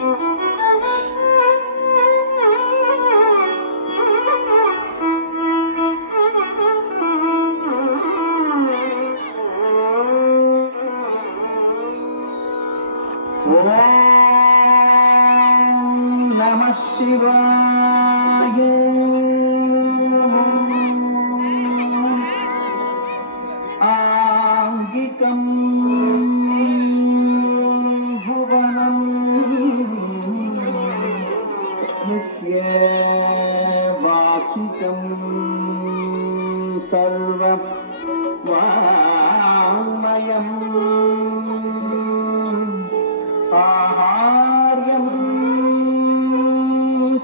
नमः शिवाय। आंगिकं भुवनं यस्य वाचिकं सर्वं वाङ्मयम् आहार्यं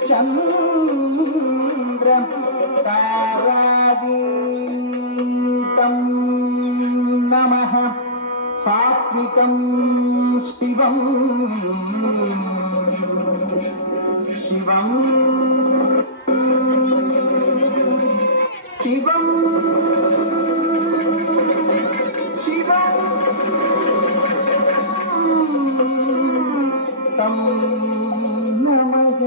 चन्द्रं तारादीपं नमः सात्विकं शिवं शिवं शिवं तं नमः।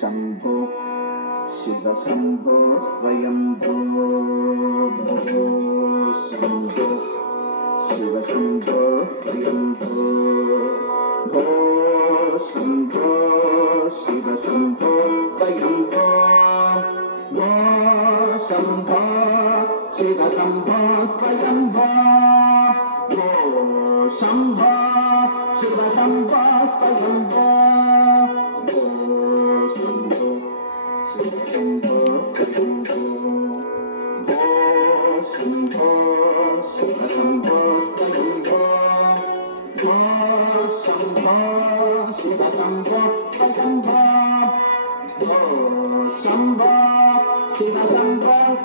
शंभो शिव शंभो स्वयंभो शंभो शिव शंभो स्वयंभो भो शंभो शिव शंभो स्वयंभो भो शंभो शिव शंभो स्वयंभो भो शंभो शिव शंभो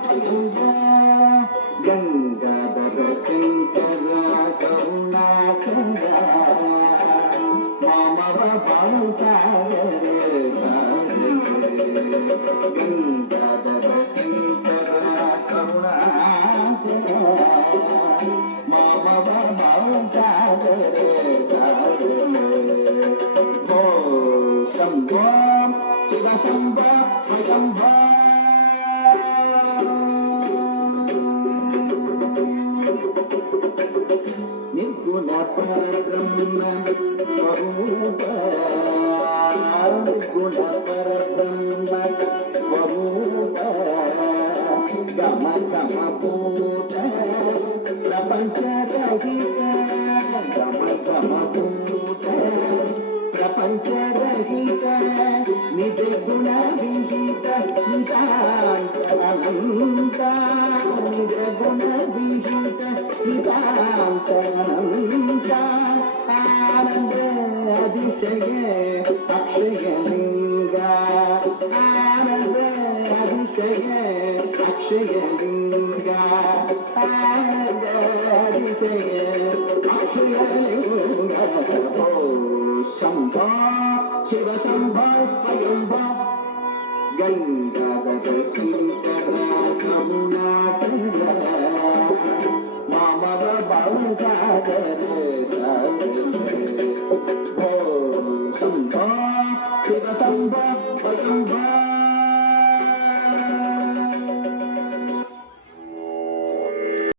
स्वयंभो गंगाधर शंकर करुणाकर मामव भावसागर गंगाधर शंकर करुणाकर मामव भावसागर भो शंभो शिव शंभो स्वयंभो निर्गुण परब्रह्म स्वरूप निर्गुण परब्रह्म स्वरूप गम गम भूत प्रपंच रहित गम गम भूत प्रपंच रहित निज गुण विहित नितांत अनंत निज गुण विहित नितांत अनंत आनंद अतिशय अक्षय लिंग आनंद अतिशय अक्षय लिंग आनंद अतिशय अक्षय लिंग शंभो शिव शंभो स्वयंभो गंगाधर शंकर करुणाकर मामव भावसागर